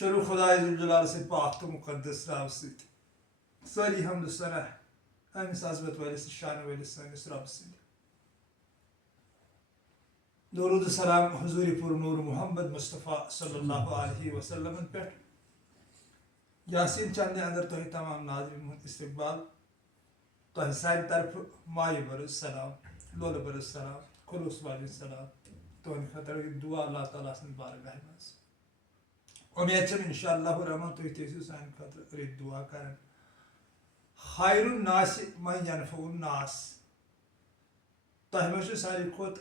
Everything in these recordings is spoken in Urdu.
شروع خدائے ذوالجلال سے پاک تو مقدس رب ست ساری حمد و ثنا امس عظمت والس شان والس سانس رب سند درود و سلام حضور پر نور محمد مصطفیٰ صلی اللہ علیہ وسلم پہ یاسین چند اندر تہ تمام ناظرین ہند استقبال تہ سارے طرف مایہ برس سلام لول برس سلام خلوص والن سلام تہند خاطر دعا اللہ تعالیٰ سند بارگاہ مز امید چھم انشاء اللہ الرحمن تھی تیسو سان خاطر رت دعا کران خیر الناس من ینفع الناس تہ مجھ ساری کھت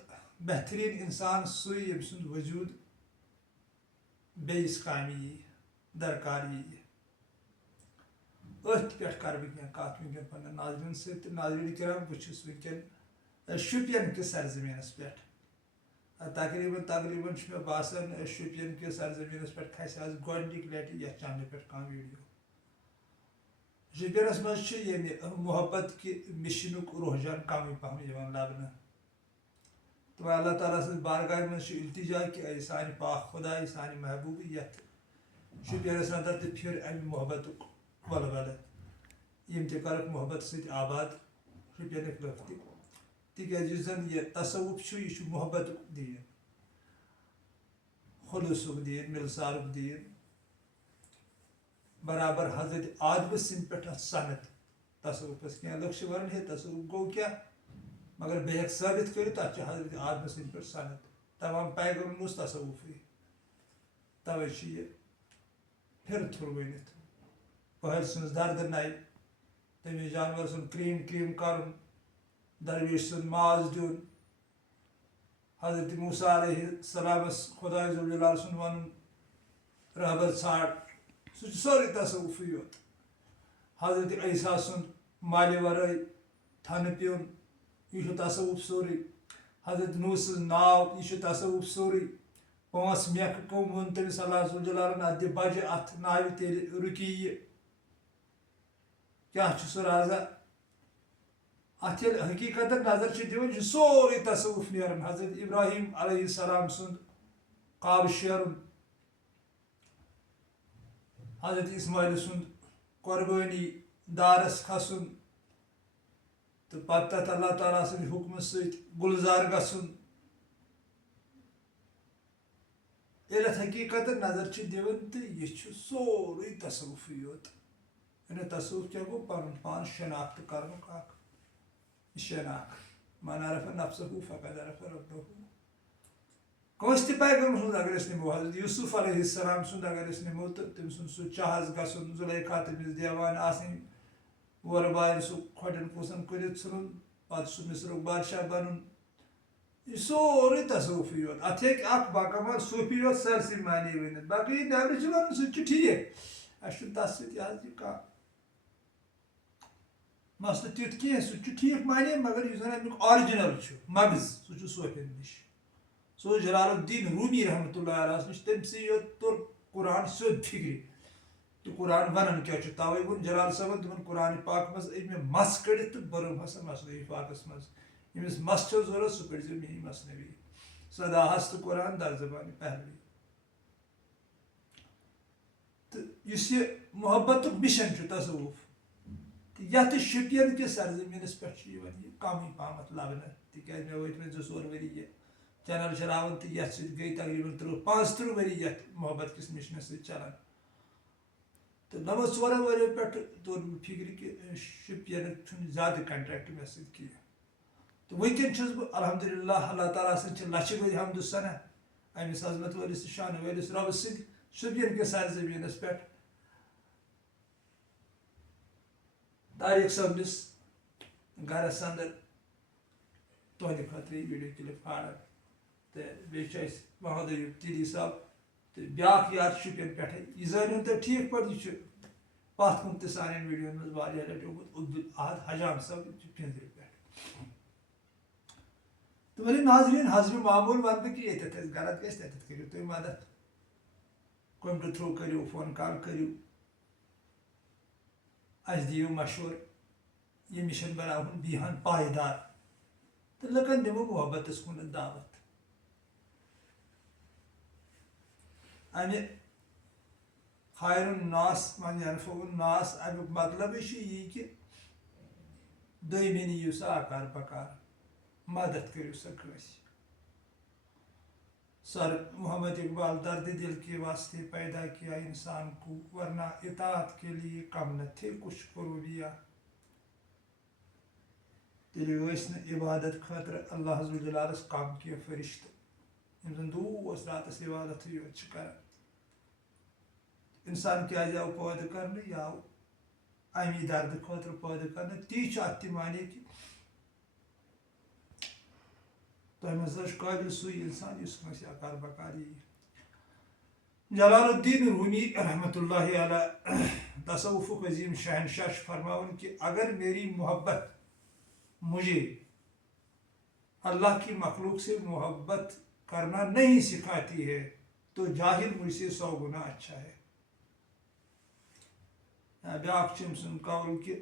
بہترین انسان سوی یم سند وجود بیس کامہ یی درکار یی ات پہ کر بہ کت ونکین پنن ناظرین ست ناظرین کرام بہت ونکین شوپین کس سرزمینس پہ تقریباً مے باسان شوپین کس سرزمینس پہ کھس آز گۄڈنِک لٹہ یتھ چینلہِ پہ کانٛہہ ویڈیو شوپینس مز ییٚمہِ محبت کہ مشنُک رحجان کمٕے پہم یِوان لبنہٕ تو اللہ تعالیٰ سٕنٛز بارگاہ مز التجا کہ سانہِ پاک خداے سانہِ محبوب یتھ شوپینس اندر تہِ پھر امہِ محبتُک ولولہٕ یِم تہِ کرکھ محبت سۭتۍ آباد شوپینٕکۍ لُکھ تہِ تِکیٛازِ یُس زن یہِ تصوُف چھُ یہِ چھُ محبتُک دیٖن خلوصُک دیٖن مِلسارُک دیٖن برابر حضرت آدمہٕ سٕنٛدِ پٮ۪ٹھ اتھ صنعت تصوُفس کینٛہہ لُکھ چھِ ونان ہے تصوُف گوٚو کیٛاہ مگر بہٕ ہیٚکہٕ ثٲبت کٔرِتھ اتھ چھِ حضرت آدمہٕ سٕنٛدِ پٮ۪ٹھ صنعت تمام پیغمبرن اوس تصوُفٕے توے چھُ یہِ پھِرٕ تھوٚر ؤنِتھ پٔہر سٕنٛز دردٕ نَیہِ تٔمِس جانور سُنٛد کرٛیٖم کرُن درویش سُنٛد ماز دیُن حضرت موسیٰ علیہ السلامس خدائے ذوالجلال سُنٛد ونُن رہبر ژھانڈ سُہ چھُ سورُے تصوُفٕے یوت حضرت عیسیٰ سُنٛد مالہِ ورٲے تھنہٕ پیوٚن یہِ چھُ تصوُف سورُے حضرت نوح سٕنٛز ناو یہِ چھُ تصوُف سورُے پانٛژھ میکھٕ کٕم ووٚن تٔمِس اللہ ذوالجلالن اتھ دِ بجہِ اتھ ناوِ تیٚلہِ رُکی یہِ کیٛاہ چھُ سُہ رازا اتھ ییٚلہِ حقیٖقتن نظر چھِ دِوان یہِ چھُ سورُے تصوُف نیران حضرت ابراہیم علیہ السلام سُنٛد قاب شیرُن حضرت اسماعیل سُنٛد قۄربٲنی دارس کھسُن تہٕ پتہٕ تتھ اللہ تعالیٰ سٕنٛدِ حُکمہٕ سۭتۍ گُلزار گژھُن ییٚلہِ اتھ حقیٖقتن نظر چھِ دِوان تہٕ یہِ چھُ سورُے تصوُفٕے یوت یعنی تصوُف کیٛاہ گوٚو پنُن پان شناخت کرنُک اکھ شناخت من عرف نفسہ فقد عرف ربہ کٲنٛسہِ تہِ پیغمبر سُنٛد اگر أسۍ نِمو حضرت یوٗسف علیہ السلام سُنٛد اگر أسۍ نِمو تہٕ تٔمۍ سُنٛد سُہ چاہس گژھُن زُلیکھا تٔمِس دیوان آسٕنۍ وورٕ بالہِ سُہ کھۄٹٮ۪ن پوٗژن کٔرِتھ ژھٕنُن پتہٕ سُہ مصرُک بادشاہ بنُن یہِ چھُ سورُے تصوُفٕے یوت اتھ ہیٚکہِ اکھ باکمال صوٗفی یوت سٲرسٕے معنے ؤنِتھ باقٕے یہِ نٮ۪برٕ چھِ ونان سُہ تہِ چھُ ٹھیٖک اسہِ چھُنہٕ تتھ سۭتۍ یہِ حظ یہِ کانٛہہ مسلہٕ تیُتھ کینٛہہ سُہ تہِ چھُ ٹھیٖک معنے مگر یُس زن امیُک آرجنل چھُ مغز سُہ چھُ صوفین نِش سُہ اوس جلال الدین رومی رحمتہ اللہ علیہس نِش تٔمسٕے یوت توٚر قرآن سیوٚد فکرِ کہ قرآن ونان کیٛاہ چھُ توے ووٚن جلال صٲبن دوٚپُن قرآنِ پاک منٛز أنۍ مےٚ مس کٔڑِتھ تہٕ بٔرٕم ہسا مصنوعی پاکس منٛز ییٚمِس مس چھو ضروٗرت سُہ کٔڑۍزیٚو میٲنۍ مصنوعی سدا ہست قرآن در زبانہِ پہلوی تہٕ یُس یہِ محبتُک مشن چھُ تصوُف تہٕ یتھ شوپین کِس سرزمیٖنس پٮ۪ٹھ چھُ یِوان یہِ کمٕے پہمتھ لبنہٕ تِکیٛازِ مےٚ وٲتۍ وۄنۍ 2-4 ؤری یہِ چینل چلاوان تہٕ یتھ سۭتۍ گٔے تقریٖباً 35 ؤری یتھ محبت کِس مشنس سۭتۍ چلان تہٕ 4 ؤرۍیو پٮ۪ٹھٕ توٚر مےٚ فکرِ کہِ شوپینُک چھُنہٕ زیادٕ کنٹیکٹ مےٚ سۭتۍ کینٛہہ تہٕ ؤنکیٚن چھُس بہٕ الحمدُاللہ اللہ تعالیٰ سٕنٛدۍ چھِ لچھِ بٔدۍ حمد و ثنا أمِس عظمت وٲلِس تہٕ شانہٕ وٲلِس رۄبہٕ سٕنٛدۍ شوپین کِس سرزمیٖنس پٮ۪ٹھ طاریق صٲبنِس گرس اندر تُہنٛدِ خٲطرٕ یہِ ویٖڈیو کلپ کھالان تہٕ بیٚیہِ چھُ اَسہِ محمد تیلی صٲب تہٕ بیٛاکھ یار شوپین پٮ۪ٹھٕے یہِ زٲنِوُن تُہۍ ٹھیٖک پٲٹھۍ یہِ چھُ پتھ کُن تہِ سانٮ۪ن ویٖڈیوَن منٛز واریاہ لٹہِ آمُت عبدالاحد حجام صٲب یہِ چھُ پِنٛزرِ پٮ۪ٹھ تہٕ ؤلِو ناظریٖن حضرِ معموٗل ونہٕ بہٕ کہِ ییٚتٮ۪تھ اَسہِ غلط گژھِ تتٮ۪تھ کٔرِو تُہۍ مدد کوٚمنٹہٕ تھرٛوٗ کٔرِو فون کال کٔرِو اَسہِ دِیِو مشورٕ یہِ مِشن بناوہون بیٚیہِ ہن پایدار تہٕ لُکن دِمو محبتس کُن دعوت امہِ خیر الناس من ینفع الناس امیک مطلب یہ کہ دویمہِ نیو سا آکار پکار مدد کریو سا کٲنٛسہِ. سر محمد اقبال درد دل کے واسطے پیدا کیا انسان کو ورنہ اطاعت کے لیے کم نہ تھے کچھ قروبیا. تیٚلہِ ٲسۍ نہٕ عبادت خٲطرٕ اللہ عز وجلالس کم کینٛہہ فرشتہٕ یِم زن دۄہس راتس عبادتھٕے یوت چھِ کران. انسان کیٛازِ آو پٲدٕ کرنہٕ؟ یہِ آو امی درد خٲطرٕ پٲدٕ کرنہٕ. تی چھُ اتھ تہِ معنی کہِ تۄہہِ منٛز چھُ قٲبِل سُے انسان یُس کٲنٛسہِ اکار بکار ییہِ. جلال الدین رومی رحمۃ اللہ علیہ تصوفُک عظیم شہنشاہ چھُ فرماوان کہ اگر میری محبت مجھے اللہ کی مخلوق سے محبت کرنا نہیں سکھاتی ہے تو جاھل مجھ سے 100 گنا اچھا ہے. بیاکھ چھُ أمۍ سُنٛد قول کہ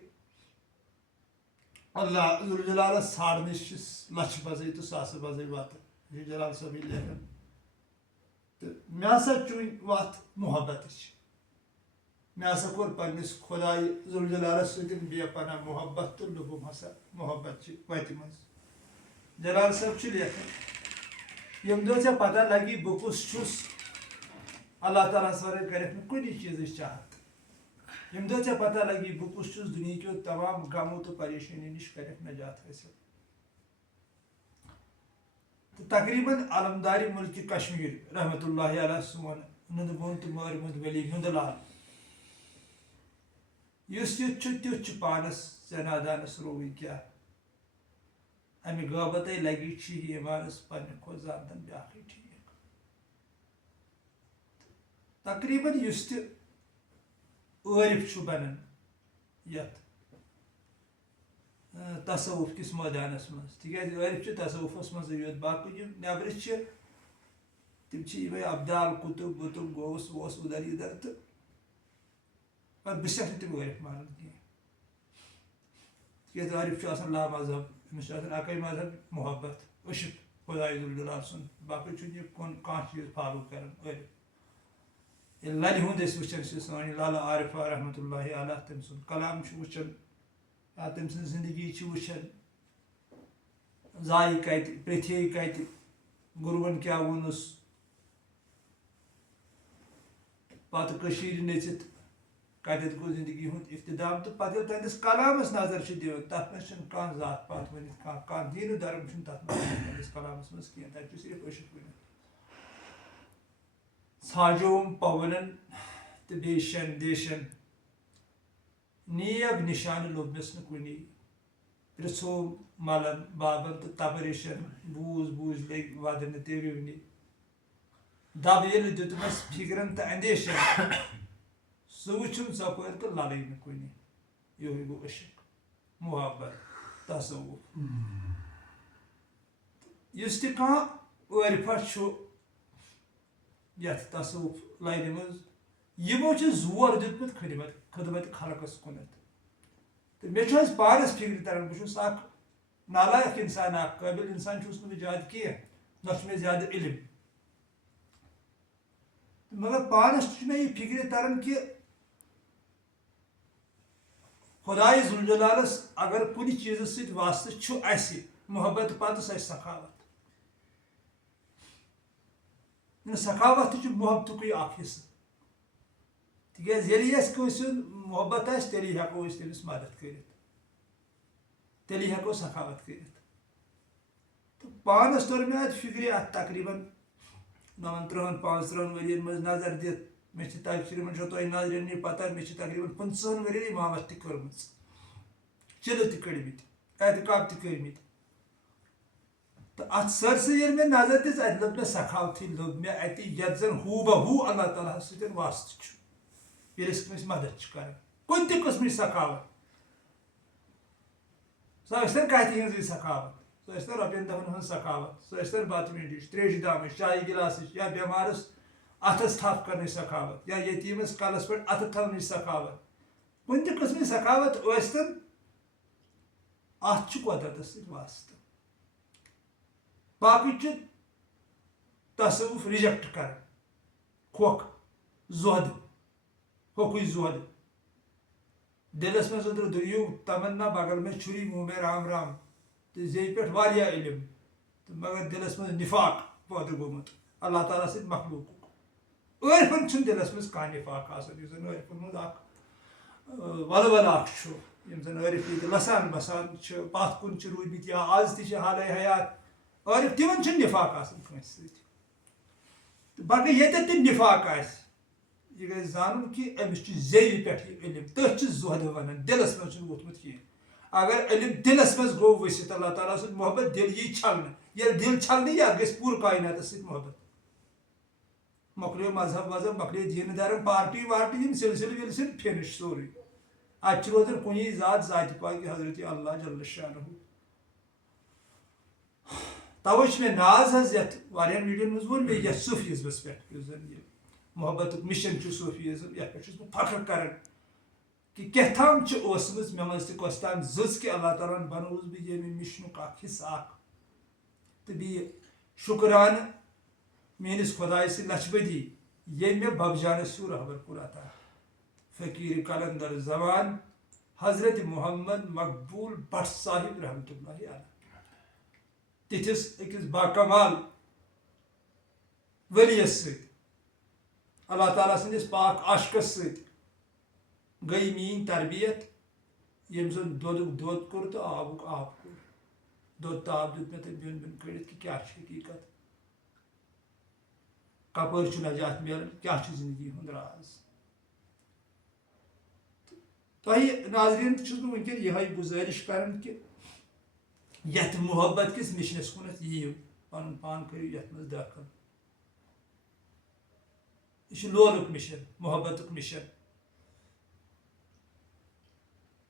اللہ ذوالجلالس ژھانڈنس چھِ لچھِ بزے تہٕ ساسہٕ بزے وتہٕ. یہ چھُ جلال صٲبٕنۍ لیکھان. تہٕ مےٚ ہسا چُنۍ وتھ محبتٕچ. مےٚ ہسا کوٚر پننس خدایہِ ذوالجلالس سۭتۍ بے پناہ محبت تہٕ لوٚبُم ہسا محبت چہِ وتہِ منٛز. جلال صٲب چھُ لیکھان ییٚمہِ دۄہ ژےٚ پتہ لگی بہٕ کُس چھُس اللہ تعالیٰ ہس ورٲے کرکھ نہٕ کُنی چیٖزٕچ چاہت. ییٚمہِ دۄہ ژےٚ پتہ لگی بہٕ کُس چھُس دُنہیٖکیو تمام غمو تہٕ پریشٲنی نِش کرکھ نجات حٲصِل. تہٕ تقریٖباً علمدارِ مُلکہِ کشمیٖر رحمۃ اللہ علیہ سون نُندٕ بوٚن تہٕ مٲرمُت ؤلی ہُنٛد لال یُس یُتھ چھُ تیُتھ چھُ پانس ژےٚ نادانس رووٕے کیٛاہ. امہِ غٲبتے لگی چھِ ایمانس پننہِ کھۄتہٕ زانتن بیاکھٕے ٹھیٖک. تقریٖباً یُس تہِ عٲرف چھُ بنان یتھ تصوف کِس مٲدانس منٛز تِکیٛازِ عٲرف چھِ تصوفس منٛزٕے یوت. باقٕے یِم نٮ۪برٕ چھِ تِم چھِ یِمے ابدال کُتُب وُتُب گوس ووس ادھر یِدھر تہٕ پتہٕ بہٕ چھَکھ نہٕ تِم عٲرف مانان کینٛہہ. تِکیٛازِ عٲرف چھُ آسان لامذہب أمِس چھُ آسان اکے مذہب محبت عشق خدایہِ ذوالجلال سُنٛد. باقٕے چھُنہٕ یہِ کانٛہہ چیٖز فالو کران عٲرف. ییٚلہِ للہِ ہُنٛد أسۍ وٕچھان چھِ سٲنۍ لالہ عارفہ رحمۃ اللہ علیہ تٔمۍ سُنٛد کلام چھُ وٕچھان یا تٔمۍ سٕنٛز زندگی چھِ وٕچھان زایہِ کتہِ پرٛیٚتھے کتہِ گُروَن کیٛاہ ووٚنُس پتہٕ کٔشیٖرِ نٔژِتھ کتٮ۪تھ گوٚو زندگی ہُنٛد افتِدام. تہٕ پتہٕ ییٚلہِ تُہنٛدِس کلامس نظر چھِ دِوان تتھ منٛز چھُنہٕ کانٛہہ ذات پات ؤنِتھ کانٛہہ دیٖنہٕ دھرم چھُنہٕ تتھ منٛز تُہنٛدِس کلامس منٛز کینٛہہ. تتہِ چھُ صرف عشق ؤنِتھ. ژھانٛجوم پونن تہٕ بیٚیہِ شٮ۪ن دیشن نیب نشانہٕ لوٚبنس نہٕ کُنی. پرٛژھوم ملن بابن تہٕ تبریشن بوٗز بوٗز لٔگۍ ودنہٕ تہِ رِونہِ. دب ییٚلہِ دیُتمس فِکرن تہٕ اندیشن سُہ وٕچھُم ژۄپٲرۍ تہٕ للٕے نہٕ کُنہِ. یِہوے گوٚو عشق محبت تصوف. یُس تہِ کانٛہہ عٲرفہ چھُ یتھ تصوف لاینہِ منٛز یِمو چھُ زور دیُتمُت خدمت خلقس کُنتھ. تہٕ مےٚ چھُ حظ پانس فکرِ تران بہٕ چھُس اکھ نالایق انسان اکھ قٲبل انسان چھُس نہٕ بہٕ زیادٕ کینٛہہ نہ چھُ مےٚ زیادٕ علم. مگر پانس چھُ مےٚ یہِ فکرِ تران کہِ خدایہِ ذوالجلالس اگر کُنہِ چیٖزس سۭتۍ واسطہٕ چھُ اسہِ محبت پتہٕ سۄ چھِ سخاوت. سخاوت تہِ چھُ محبتُکُے اکھ حصہٕ. تِکیٛازِ ییٚلہِ اَسہِ کٲنٛسہِ ہُنٛد محبت آسہِ تیٚلی ہٮ۪کو أسۍ تٔمِس مدد کٔرِتھ تیٚلی ہٮ۪کو سخاوت کٔرِتھ. تہٕ پانس توٚر مےٚ اتھ فکرِ اتھ تقریٖباً 39 35 ؤرین منٛز نظر دِتھ. مےٚ چھِ تقریٖباً چھو تۄہہِ نظرِ نٕے پتہ مےٚ چھِ تقریٖباً 50 ؤرین امامت تہِ کٔرمٕژ چِلہٕ تہِ کٔڑمٕتۍ اعتکاب تہِ کٔرمٕتۍ. تہٕ اتھ سٲرسٕے ییٚلہِ مےٚ نظر دِژ اتہِ لوٚب مےٚ سخاوتھٕے لوٚب مےٚ اتہِ یتھ زن ہوٗ بہ ہوٗ اللہ تعالیٰ ہس سۭتۍ واسطہٕ چھُ. ییٚلہِ أسۍ کٲنٛسہِ مدد چھِ کران کُنہِ تہِ قٕسمٕچ سخاوت سۄ ٲسۍتن کتھِ ہٕنٛزٕے سخاوت سۄ ٲسۍتن رۄپین دہن ہٕنٛز سخاوت سۄ ٲسۍتن بتہٕ میٖنٛڈِچ تریشہِ دامٕچ چایہِ گِلاسٕچ یا بٮ۪مارس اتھس تھپھ کرنٕچ سخاوت یا یتیٖمس کلس پٮ۪ٹھ اتھٕ تھاونٕچ سخاوت کُنہِ تہِ قٕسمٕچ سخاوت ٲسۍتن اتھ چھُ قۄدرتس سۭتۍ واسطہٕ. باقٕے چھُ تصوف رِجکٹ کران کھوکھ زۄد ہوکُے زۄد دِلس منٛز أنٛدرٕ دُنیہُک تمنا بغل میں چھُری منہ میں رام رام تہٕ زیٚیہِ پٮ۪ٹھ واریاہ علم تہٕ مگر دِلس منٛز نِفاق پٲدٕ گوٚمُت اللہ تعالیٰ سۭتۍ مخلوقُک عٲرفن چھُنہٕ دِلس منٛز کانٛہہ نِفاق آسان یُس زن عٲرفن منٛز اکھ ولوَل اکھ چھُ یِم زن عٲرف ییٚتہِ لسان بسان چھِ پتھ کُن چھِ روٗدمٕتۍ یا آز تہِ چھِ حالے حیات عٲرف تِمن چھُنہٕ نِفاق آسان کٲنٛسہِ سۭتۍ تہٕ باقٕے ییٚتٮ۪تھ تہِ نِفاق آسہِ یہ گژھِ زانُن کہ أمِس چھُ زیٚوِ پٮ۪ٹھ یہِ علم تٔتھۍ چھِ زۄہدٕ ونان دِلس منٛز چھُنہٕ ووٚتھمُت کینٛہہ اگر علم دِلس منٛز گوٚو ؤسِتھ اللہ تعالیٰ سۭتۍ محبت دِل یی چھلنہٕ ییٚلہِ دِل چھلنہٕ یہِ اَتھ گژھِ پوٗرٕ کایناتس سۭتۍ محبت مۄکلیو مذہب وذہب مۄکلیو دیٖنہٕ دارن پارٹی وارٹی یِم سلسلہٕ وِلسلہٕ فِنِش سورُے اتہِ چھُ روزان کُنی ذات ذاتہِ پاکہِ حضرت اللہ جل شانہ توے چھُ مےٚ ناز حظ یتھ واریاہن ویٖڈیوَن منٛز ووٚن مےٚ یتھ صوٗفیٖزمس پٮ۪ٹھ یُس زن یہِ محبتُک مِشن چھُ صوٗفیٖزم یتھ پٮ۪ٹھ چھُس بہٕ فخر کران کہ کیٛاہتام چھِ ٲسمٕژ مےٚ منٛز تہِ کۄس تام زٕژ کہ اللہ تعالیٰ ہن بنووُس بہٕ ییٚمہِ مِشنُک اکھ حصہٕ اکھ تہٕ بیٚیہِ شُکرانہٕ میٲنِس خۄداے سٕنٛدِ لچھِ بدی ییٚمۍ مےٚ ببجانس ہیوٗ رہبر کوٚر عطا فقیٖر کلندر زمان حضرت محمد مقبوٗل بٹ صاحب رحمتہ اللہ علیہ تِتھِس أکِس باکمال ؤلِیس سۭتۍ اللہ تعالیٰ سٕنٛدِس پاک عاشقس سۭتۍ گٔے میٛٲنۍ تربیت ییٚمۍ زن دۄدُک دۄد کوٚر تہٕ آبُک آب کوٚر دۄد تہٕ آب دیُت مےٚ تٔمۍ بیوٚن بیوٚن کٔڑِتھ کہ کیٛاہ چھِ حقیٖقت کپٲرۍ چھُ نجات میلان کیٛاہ چھُ زندگی ہُنٛد راز تۄہہِ ناظریٖن چھُس بہٕ وٕنکیٚن یِہے گُزٲرِش کران کہ یتھ محبت کِس مِشنس کُنتھ یِیِو پنُن پان کٔرِو یتھ منٛز دٲخل یہ لولُک مِشن محبتُک مِشن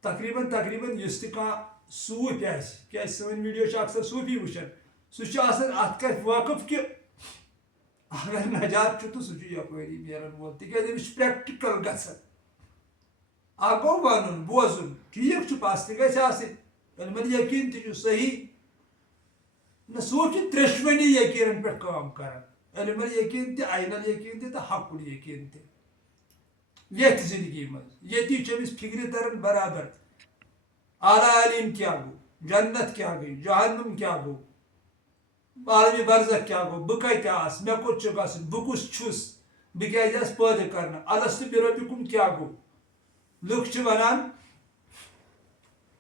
تقریٖباً یُس تہِ کانٛہہ صوٗفۍ آسہِ کیٛازِ سٲنۍ ویٖڈیو چھِ اکثر صوٗفی وٕچھان سُہ چھُ آسان اتھ کتھِ وٲقف کہ اگر نجات چھُ تہٕ سُہ چھُ یپٲری نیرن وول تِکیٛازِ أمِس چھُ پریکٹِکل گژھان اکھ گوٚو ونُن بوزُن ٹھیٖک چھُ پس تہِ گژھِ آسٕنۍ علمن یقیٖن تہِ چھُ صحیح نہ صوٗفی ترٛیشوٕنی یقیٖنن پٮ۪ٹھ کٲم کران علمن یقیٖن تہِ عینل یقیٖن تہِ تہٕ حقُل یقیٖن تہِ یتھ زندگی منٛز ییٚتی چھُ أمِس فِکرِ تران برابر اعلیٰ عالم کیٛاہ گوٚو جنت کیٛاہ گٔے جہنم کیٛاہ گوٚو عالمِ برزخ کیٛاہ گوٚو بہٕ کتہِ آسہٕ مےٚ کوٚت چھُ گژھُن بہٕ کُس چھُس بہٕ کیٛازِ آس پٲدٕ کرنہٕ الستُ بربکم کیٛاہ گوٚو لُکھ چھِ ونان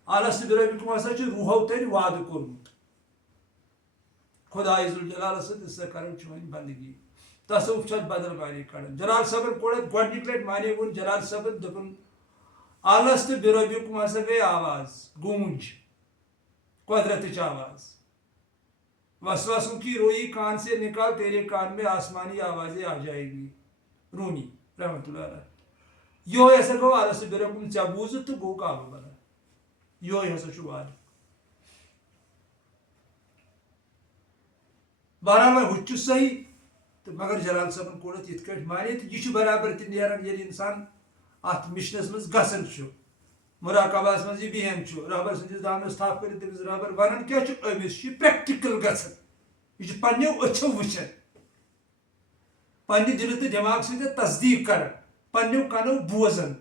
الستُ بربکم ہسا چھُ روحو تیٚلہِ وعدٕ کوٚرمُت خۄداے ذوالجلالس سۭتۍ ہسا کرو چٲنۍ بندگی تصوُف چھُ اتھ بدل واریاہ کڑان جلال صٲبن کوٚر اتھ گۄڈنِکۍ لٹہِ مانے ووٚن جلال صٲبن دوٚپُن الستُ بربکم ہسا گٔے آواز گوٗنج قۄدرتٕچ آواز وسوسوں کی روئی کان سے نکال تیرے کان میں آسمانی آوازیں آ جائے گی رومی رحمتہ اللہ علیہ یہوے ہسا گوٚو الستُ بربکم ژےٚ بوٗزُتھ تہٕ گوٚو کعبہٕ بنان یہوے ہسا چھُ وعدٕ بہرحال ہُہ تہِ چھُ صحیح تہٕ مگر جلال صٲبن کوٚر اتھ یِتھ کٲٹھۍ مانے تہٕ یہِ چھُ برابر تہِ نیران ییٚلہِ انسان اتھ مِشنس منٛز گژھان چھُ مراقبہس منٛز یہِ بیہن چھُ رہبر سٕنٛدِس دامنس تھپھ کٔرِتھ تٔمِس رہبر ونان کیٛاہ چھُ أمِس چھُ پریکٹِکل گژھان یہِ چھُ پننیو أچھو وٕچھان پننہِ دِلہٕ تہٕ دٮ۪ماغ سۭتۍ تصدیٖق کران پننیو کَنو بوزان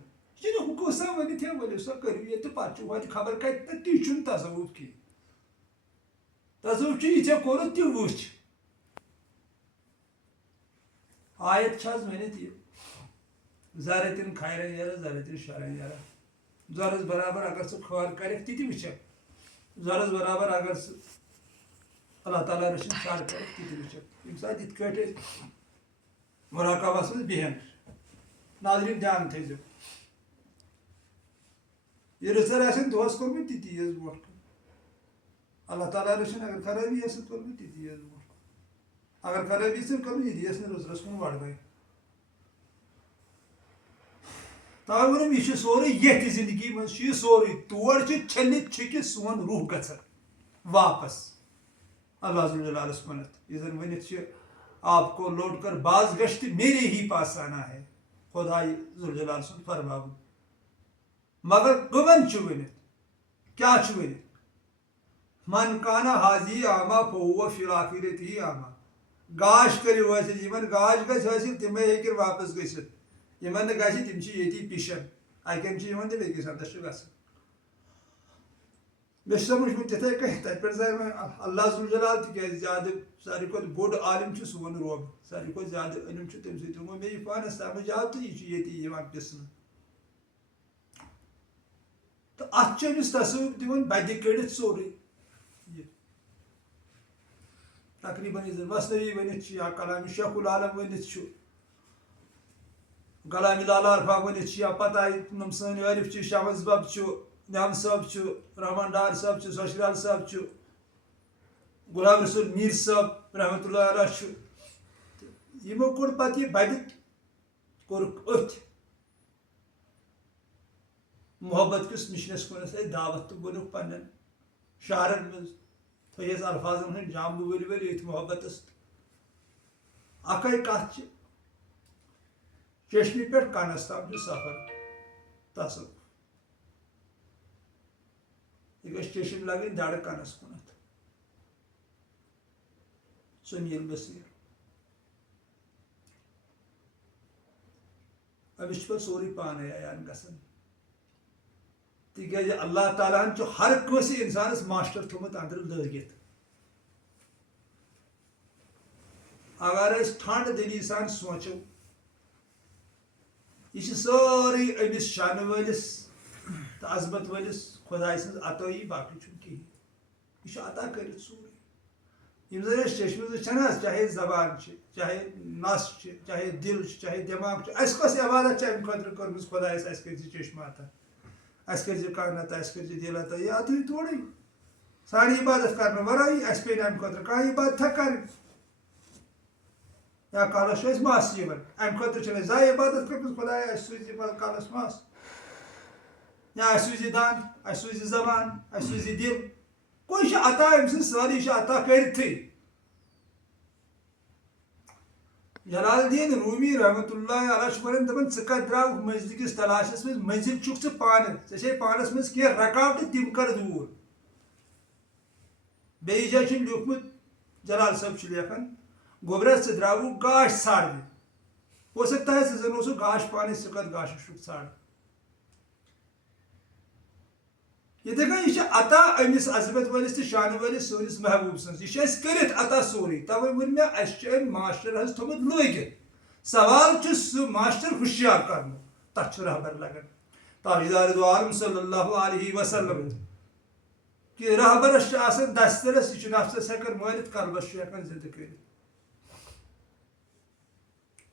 یہِ چھُنہٕ ہُہ کٲنٛسا ؤنِتھ ہے ؤلِو سا کٔرِو ییٚتہِ تہٕ پتہٕ چھُ ہوتہِ خبر کتہِ تہٕ تی چھُنہٕ تصوُف کینٛہہ تصوُف چھُ یہِ ژےٚ کوٚرُتھ تہِ وٕچھ آیت چھِ حظ ؤنِتھ یہِ ذرتن خیرن یرا ذرتن شرن یرا ذرس برابر اگر ژٕ خٲر کرکھ تہِ وٕچھکھ ذرس برابر اگر ژٕ اللہ تعالیٰ رٔچھِنۍ شر کرکھ تہِ وٕچھکھ ییٚمہِ ساتہٕ یِتھ کٲٹھۍ أسۍ مراقبس منٛز بیہن ناظریٖن دیان تھٲیزیو یہِ رٕژر آسن دۄہس کوٚرمُت تہِ ییٖژ برونٛٹھ کُن اللہ تعالیٰ رٔچھِنۍ اگر خرٲبی آسن کوٚرمُت تہِ ییٖژ برونٛٹھ کُن اگر خرٲبی آسن کٔرمٕژ یہِ دِیَس نہٕ رٕژرس کُن وڑوے توے ووٚنُم یہِ چھُ سورُے ییٚتھۍ زندگی منٛز چھُ یہِ سورُے تور چھِ چھٔلِتھ چھُکِتھ سون روح گژھان واپس اللہ ذوالجلالس کُنتھ یہِ زن ؤنِتھ چھِ آپ کو لوٹ کر باز گشت میرے ہی پاس آنا ہے خۄداے ذوالجلال سُنٛد فرماوُن مگر کٕمن چھُ ؤنِتھ کیٛاہ چھُ ؤنِتھ من کانہ حاضی آما فہو فی الآخرتہ آما گاش کٔرِو حٲصِل یِمن گاش گژھِ حٲصِل تِمے ہیٚکن واپس گٔژھِتھ یمن نہٕ گژھِ تِم چھِ ییٚتی پِشَن اَکٮ۪ن چھِ یِوان تہٕ بیٚکِس اَندَس چھُ گژھان مےٚ چھُ سَمجھمُت تِتھَے کٔنۍ تَتہِ پٮ۪ٹھ زانہِ وۄنۍ اللہ ذوالجلال تِکیٛازِ زیادٕ ساروی کھۄتہٕ بوٚڑ عالِم چھُ سون روم ساروی کھۄتہٕ زیادٕ علم چھُ تٔمۍ سۭتۍ ووٚن مےٚ یہِ پانَس سَمٕجھ آو تہٕ یہِ چھُ ییٚتی یِوان پِسنہٕ تہٕ اَتھ چھُ أمِس تصوُر دِوان بَدِ کٔڑِتھ سورُے یہِ تقریٖباً یُس زَن مثنوی ؤنِتھ چھُ یا کلامِ شیخ العالم ؤنِتھ چھُ کلامِ لالا عرفا ؤنِتھ چھُ یا پتہ یِم سٲنۍ عٲرف چھِ شمس بب چھُ نعم صٲب چھُ رحمان ڈار صٲب چھُ سوشرال صٲب چھُ غلام رسول میٖر صٲب رحمتہ اللہ علیہ چھُ تہٕ یِمو کوٚر پتہٕ یہِ بَدِ کوٚرُکھ أتھۍ محبت کِس مِشنَس کُنَتھ اَسہِ دعوت تہٕ ووٚنُکھ پنٛنٮ۪ن شعرن منٛز تھٲیِس الفاظن ہٕنٛدۍ جامہٕ ؤلۍ ؤلۍ ییٚتھۍ محبتس اَکٕے کَتھ چھِ چشمہِ پٮ۪ٹھ کَنَس تام چھُ سفر تصوُر یہِ گژھِ چشم لگٕنۍ دَرٕ کَنَس کُنَتھ سُہ نیٖل بصیٖر أمِس چھُ پَتہٕ سورُے پانے عیان گژھان تِکیٛازِ اللہ تعالیٰ ہن چھُ ہر کٲنٛسہِ اِنسانَس ماسٹر تھوٚمُت أنٛدرٕ لٲگِتھ اگر أسۍ ٹھنٛڈ دِلی سان سونٛچو یہِ چھِ سٲرٕے أمِس شانہٕ وٲلِس تہٕ عظمت وٲلِس خۄداے سٕنٛز عطٲیی باقٕے چھُنہٕ کِہیٖنۍ یہِ چھُ عطا کٔرِتھ سورُے یِم زَن أسۍ چشمہٕ وٕچھان حظ چاہے زبان چھِ چاہے نس چھِ چاہے دِل چھُ چاہے دٮ۪ماغ چھُ اَسہِ کۄس عبادت چھِ اَمہِ خٲطرٕ کٔرمٕژ خۄدایَس اَسہِ کٔرۍ زِ چشمہٕ عطا اَسہِ کٔرۍ زِ کَن عطا اَسہِ کٔرۍ زِ دِل عطا یہِ عطٲیی تورٕے سانہِ عبادت کرنہٕ ورٲیی اَسہِ پیٚیہِ نہٕ اَمہِ خٲطرٕ کانٛہہ عبادتھا کَرٕنۍ یا کالس چھُ اَسہِ مس یِوان اَمہِ خٲطرٕ چھنہٕ اَسہِ زانٛہہ عبادت کٔرمٕژ خۄدایا اَسہِ سوٗزِ یہِ کالس مس یا اَسہِ سوٗزِ دند اَسہِ سوٗزِ زبان اَسہِ سوٗزِ دِل گوٚو یہِ چھِ عطا أمۍ سٕنٛز سٲرٕے یہِ چھِ عطا کٔرتھٕے جلال الدین رومی رحمتہ اللہ علیہ چھُ وَنان دَپان ژٕ کَتہِ درٛاوُکھ منزلہِ کِس تلاشس منٛز منزِل چھُکھ ژٕ پانہٕ ژےٚ چھے پانس منٛز کینٛہہ رکاوٹہٕ تِم کر دوٗر بیٚیِس جایہِ چھُ لیوٗکھمُت جلال صٲب چھُ لیکھان گوٚبرا ژٕ درٛاوُکھ گاش ژھانٛڈنہِ ہو سکتا ہے ژٕ زن اوسُکھ گاش پانے ژٕ کتھ گاشس چھُکھ ژھانٛڈان یِتھٕے کٔنۍ یہِ چھِ عطا أمِس عظمت وٲلِس تہٕ شانہٕ وٲلِس سٲنِس محبوٗب سٕنٛز یہِ چھِ اَسہِ کٔرِتھ عطا سورُے تَوَے ووٚن مےٚ اَسہِ چھُ أمۍ ماسٹر حظ تھوٚمُت لٲگِتھ سوال چھُ سُہ ماسٹر ہُشیار کرنُک تَتھ چھُ رہبر لگان تاجدار دو عالم صلی اللہ علیہ وسلم کہِ رہبرس چھُ آسان دسترس یہِ چھُ نفسس ہٮ۪کان مٲرِتھ قلبس چھُ ہٮ۪کان زِندٕ کٔرِتھ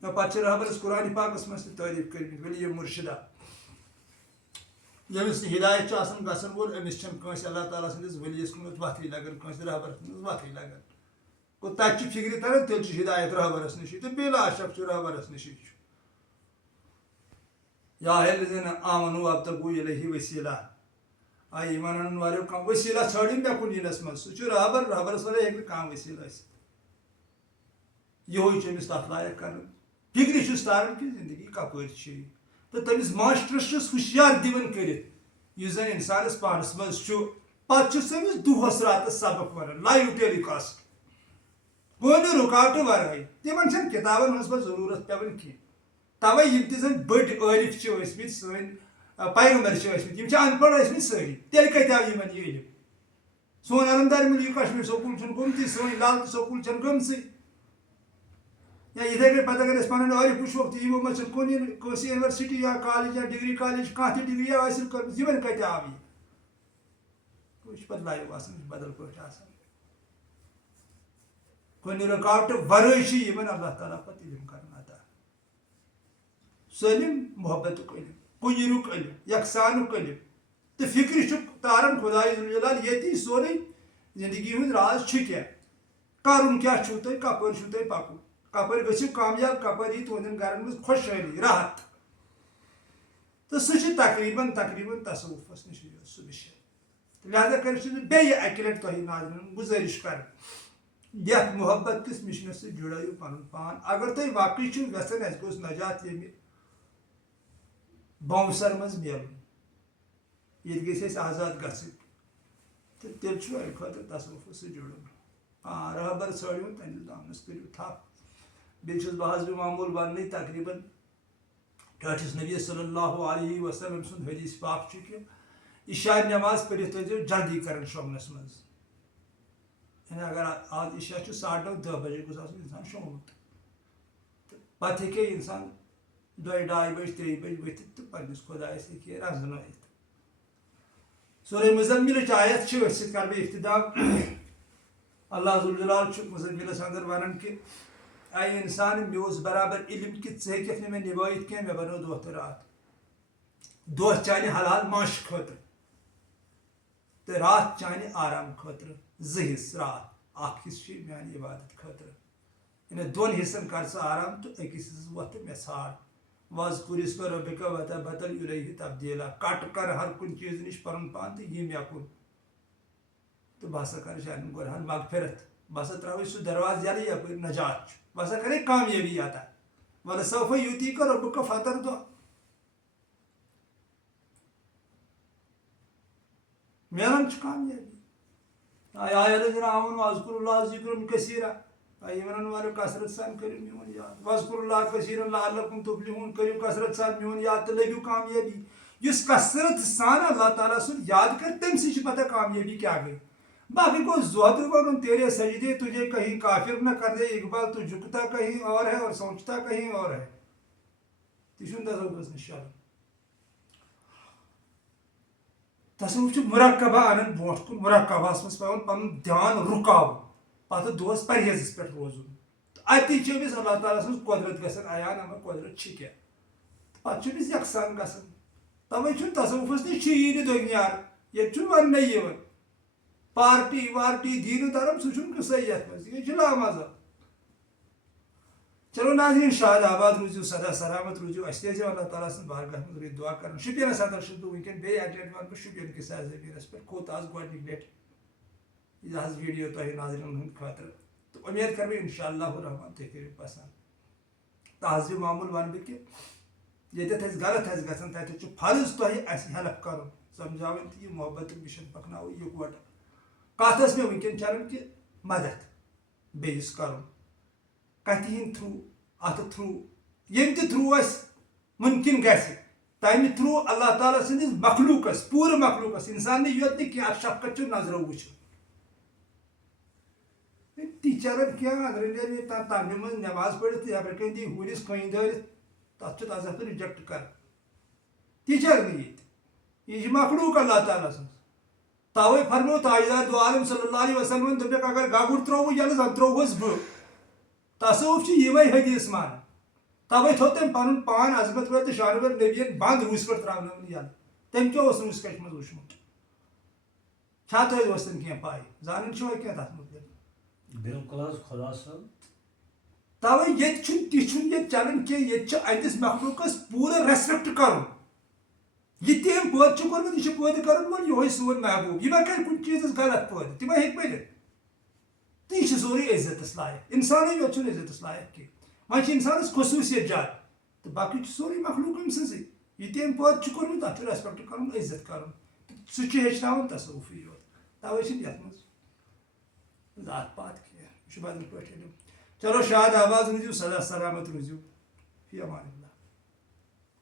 پتہٕ چھِ رہبرس قرآنِ پاکس منٛز تہِ تعریٖف کٔرمٕتۍ ؤلی مُرشِدا ییٚمِس نہٕ ہدایت چھُ آسان گژھن وول أمِس چھنہٕ کٲنٛسہِ اللہ تعالیٰ سٕنٛدِس ؤلیَس کُنتھ وَتھٕے لگان کٲنٛسہِ رہبرس کُنتھ وَتھٕے لگان گوٚو تَتہِ چھِ فِکرِ تران تیٚلہِ چھُ ہدایت رہبرس نِشی تہٕ بِلا شک چھُ رہبرس نِشی چھُ جاھل زَن آمنو ابتغوا الیہ وسیلہ آ ایمان اَنن والیو کانٛہہ ؤسیٖلہ ژھٲنٛڈِن مےٚ کُن یِنس منٛز سُہ چھُ رہبر رہبرس ورٲے ہیٚکہِ نہٕ کانٛہہ ؤسیٖلہٕ ٲسِتھ یِہوے چھُ أمِس تَتھ لایق کرُن فِکرِ چھُس تاران کہِ زندگی کپٲرۍ چھِ یہِ تہٕ تٔمِس ماسٹرس چھُس ہُشیار دِوان کٔرِتھ یُس زن اِنسانس پانس منٛز چھُ پتہٕ چھُس أمِس دۄہس راتس سبق ونان لایو ٹیلی کاسٹ کُنہِ رُکاوٹہٕ ورٲے تِمن چھنہٕ کِتابن ہٕنٛز پتہٕ ضروٗرت پیٚوان کینٛہہ توے یِم تہِ زن بٔڑۍ عٲرف چھِ ٲسمٕتۍ سٲنۍ پیغمبر چھِ ٲسمٕتۍ یِم چھِ ان پڑھ ٲسمٕتۍ سٲری تیٚلہِ کتہِ آو یِمن یہِ علم سون علمدار ملک کشمیٖر سکوٗل چھُنہٕ گوٚمتُے سٲنۍ لل تہٕ سکوٗل چھنہٕ گٔمژٕے یا یِتھٕے کٔنۍ پتہٕ اگر أسۍ پنُن عٲرف وٕچھوکھ تہٕ یِمو منٛز چھنہٕ کُنہِ کٲنٛسہِ یونیورسٹی یا کالج یا ڈگری کالج کانٛہہ تہِ ڈگری حٲصِل کٔرمٕژ یِمن کتہِ آو یہِ یہِ چھُ پتہٕ لایِو آسان یہِ چھُ بدل پٲٹھۍ آسان کُنہِ رُکاوٹہٕ ورٲے چھُ یِمن اللہ تعالیٰ پتہٕ علم کران عطا سُہ علم محبتُک علم کُنیُک علم یکسانُک علم تہٕ فِکرِ چھُ تاران خۄداے ذوالجلال ییٚتی سورُے زندگی ہُنٛد راز چھُ کیٛاہ کرُن کیٛاہ چھُو تۄہہِ کپٲرۍ چھُو تۄہہِ پکُن کپٲرۍ گٔژھِو کامیاب کپٲرۍ یی تُہنٛدٮ۪ن گرن منٛز خۄشحٲلی راحت تہٕ سُہ چھُ تقریٖباً تصوُفس نِش سُہ وِشے لہٰذا کٔرِتھ چھُس بہٕ بیٚیہِ اکہِ لٹہِ تۄہہِ ناظریٖنن گُزٲرِش کران یتھ محبت کِس مِشنس سۭتۍ جُڑٲیِو پنُن پان اگر تۄہہِ واقعی چھُو یژھان اسہِ گوٚژھ نجات ییٚمہِ بونسر منٛز میلُن ییٚتہِ گٔژھۍ أسۍ آزاد گژھٕنۍ تہٕ تیٚلہِ چھُ امہِ خٲطرٕ تصوُفس سۭتۍ جُڑُن رہبر ژھٲنٛڈِو تہنٛدِس دامنس کٔرِو تھپھ بیٚیہِ چھُس بہٕ حضرِ معموٗل وننٕے تقریٖباً ٹھٹھس نبی صلی اللہ علیہ وسلم سند حدیث پاک چھ کہ عشاء نماز پڑھت جلدی کرن شومنس مز یعنی اگر آج عشاء 9:30 10 بجے گوس آسن انسان شومت پتہ ہیکہ انسان 2:30 بج 3 بج ورتھ تو پنس خدایس ہیکہ رزنٲیِتھ سورہ مزمل آیت چھ اس کر بہ ابتدا اللہ ذوالجلال مزملس اندر ونان کہ اے انسان مے اوس برابر علم کہ ژٕ ہیٚککھ نہٕ مےٚ نبٲیِتھ کینٛہہ مےٚ بنوو دۄہ تہٕ رات دۄہ چانہِ حلال معاش خٲطرٕ تہٕ رات چانہِ آرام خٲطرٕ 2 حصہٕ رات اکھ حصہٕ چھُ میانہِ عبادت خٲطرٕ یعنی 2 حصن کر ژٕ آرام تہٕ أکِس حصس وۄتھ تہٕ مےٚ ژھانڈ واذکر اسم ربک وتبتل الیہ تبدیلا کٹ کر ہر کُنہِ چیٖزٕ نِش پنُن پان تہٕ یہِ مےٚ کُن تہٕ بہٕ ہسا کرٕ چانٮ۪ن گۄنہن مغفرت بہٕ ہسا ترٛاوے سُہ دروازٕ یلہٕ یپٲرۍ نجات چھُ بہٕ ہسا کرے کامیٲبی عطا ولسوف یؤتیک ربک فترضیٰ میلان چھُ کامیٲبی یا الذین آمنوا اذکروا اللہ ذکرا کثیرا ایمان والو کثرت سان کٔرِو میون یاد واذکروا اللہ کثیرا لعلکم تفلحون کٔرِو کثرت سان میون یاد تہٕ لٔبِو کامیٲبی یُس کثرت سان اللہ تعالیٰ سُنٛد یاد کر تٔمۍ سٕے چھِ پتہ کامیٲبی کیٛاہ گٔے باقی کو زہد ونن تیرے سجدے تجھے کہیں کافر نہ کر دے اقبال تو جھکتا کہیں اور ہے اور سوچتا کہیں اور ہے تیشن تصوف نش تصوف مرکبہ انن برونٹ کن مرکبہس مز پیون پن دھیان رکاو پتہ دہس پرہیزس پہ روزن اتی امس اللہ تعالیٰ سن قدرت گھن عیان اما قدرت کیا پتہ امس یکسان گھن توے تصوفس نش یہ دنیار یہ ون پارٹی وارٹی دین دھرم سہ صحیح یت مز یہ لامزہ چلو ناظرین شاد آباد روزیو سدا سلامت روزیو اس تیزیو اللہ تعالیٰ سن بارگاہ مز روی دعا کرن شپینس اندر بہ ونکن بی ایڈیٹ ون بہ شپین کس زمینس پہ کھوت آز گۄڈنِک لٹہِ یہ ویڈیو تہ ناظرین ہند خاطر تو امید کر بہ انشاءاللہ الرحمن تُہۍ کٔرِو پسند تہذیب معمول ون بہ کہ ییٚتٮ۪تھ اَسہِ غلط آسہِ گژھان تتٮ۪تھ چھُ فرض تۄہہِ اَسہِ ہیلپ کرُن سمجھاوٕنۍ تہٕ یہِ محبتُک مشن پکناوو یِکوٹہٕ کتھ ٲس مےٚ ونکٮ۪ن چلان کہ مدد بیٚیِس کرُن کتہِ ہٕنٛدۍ تھروٗ اتھ تھروٗ ییٚمہِ تہِ تھروٗ اَسہِ ممکن گژھِ تمہِ تھروٗ اللہ تعالیٰ سٕنٛدِس مخلوقس پوٗرٕ مخلوقس انسانٕے یوت نہٕ کینٛہہ شفقت چھُ نظرو وٕچھُن تہِ چلان کینٛہہ اگر نیرِ تمہِ منٛز نٮ۪ماز پٔرِتھ یپٲرۍ کِنۍ دی ہُرِس کٔنۍ دٲرِتھ تتھ چھُ تذہب رِجیکٹ کران تہِ چلہِ نہٕ ییٚتہِ یہِ چھِ مخلوق اللہ تعالیٰ سٕنٛز توے فرمو تاجدار دو عالم صلی اللہ علیہ وسلم دوٚپکھ اگر گگُر تروو یلہٕ زن ترووہس بہٕ تصوف چھِ یِمے حدیث مانان توے تھوٚو تٔمۍ پنُن پان عظمت وٲلۍ تہٕ شان وٲلۍ نبیَن بنٛد روٗسۍ پٲٹھۍ تراوناوُن یلہٕ تٔمۍ کیٛاہ اوس نہٕ روٗسۍ کچہِ منٛز وٕچھمُت چھا تۄہہِ اوس تٔمۍ کینٛہہ پاے زانان چھُوا کینٛہہ تتھ مُتعلق بالکل حظ خدا صٲب توے ییٚتہِ چھُنہٕ تہِ چھُنہٕ ییٚتہِ چلان کینٛہہ ییٚتہِ چھُ أکِس مخلوقس پوٗرٕ ریسپیکٹ کرُن یہ تہِ أمۍ پٲدٕ چھُ کوٚرمُت یہِ چھُ پٲدٕ کرن وول یِہوے سون محبوب یہِ ما کرِ کُنہِ چیٖزس غلط پٲدٕ تہِ ما ہیٚکہِ بٔنِتھ تہٕ یہِ چھُ سورُے عزتس لایق انسانٕے یوت چھُنہٕ عزتس لایق کینٛہہ وۄنۍ چھِ انسانس خصوٗصیت زیادٕ تہٕ باقٕے چھُ سورُے مخلوق أمۍ سٕنٛزٕے یہِ تہِ أمۍ پٲدٕ چھُ کوٚرمُت تتھ چھُ ریسپیکٹ کرُن عزت کرُن سُہ چھُ ہیٚچھناوان تصوفٕے یوت توے چھِنہٕ یتھ منٛز ذات پات کینٛہہ یہِ چھُ بدل پٲٹھۍ علم چلو شاد آباد روٗزِو سدا سلامت روٗزِو فی امان اللہ